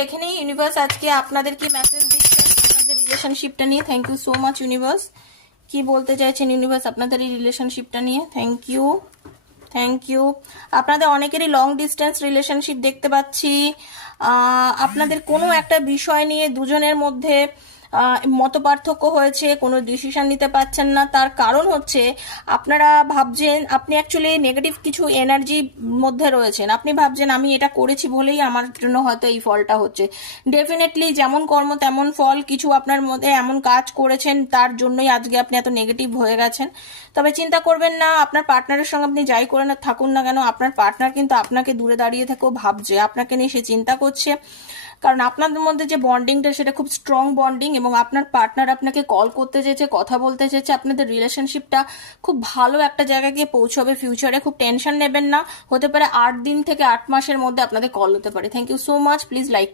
দেখে নিই ইউনিভার্স আজকে আপনাদের কি মেসেজ দিচ্ছেন আপনাদের রিলেশনশিপটা নিয়ে। Thank you so much universe. কি বলতে চাইছেন ইউনিভার্স আপনাদের এই রিলেশনশিপটা নিয়ে। Thank you, thank you. আপনাদের অনেকেরই লং ডিস্টেন্স রিলেশনশিপ দেখতে পাচ্ছি। আপনাদের কোনো একটা বিষয় নিয়ে দুজনের মধ্যে মতপার্থক্য হয়েছে, কোনো ডিসিশন নিতে পারছেন না। তার কারণ হচ্ছে আপনারা ভাবছেন, আপনি অ্যাকচুয়ালি নেগেটিভ কিছু এনার্জির মধ্যে রয়েছেন। আপনি ভাবছেন আমি এটা করেছি বলেই আমার জন্য হয়তো এই ফলটা হচ্ছে। ডেফিনেটলি যেমন কর্ম তেমন ফল। কিছু আপনার মধ্যে এমন কাজ করেছেন তার জন্যই আজকে আপনি এত নেগেটিভ হয়ে গেছেন। তবে চিন্তা করবেন না, আপনার পার্টনারের সঙ্গে আপনি যাই করে না থাকুন না কেন, আপনার পার্টনার কিন্তু আপনাকে দূরে দাঁড়িয়ে থেকেও ভাবছে, আপনাকে নিয়ে সে চিন্তা করছে। কারণ আপনাদের মধ্যে যে বন্ডিংটা সেটা খুব স্ট্রং বন্ডিং, এবং আপনার পার্টনার আপনাকে কল করতে চেয়েছে, কথা বলতে চেয়েছে। আপনাদের রিলেশনশিপটা খুব ভালো একটা জায়গায় গিয়ে পৌঁছবে ফিউচারে। খুব টেনশন নেবেন না, হতে পারে 8 দিন থেকে 8 মাসের মধ্যে আপনাদের কল হতে পারে। Thank you so much. Please like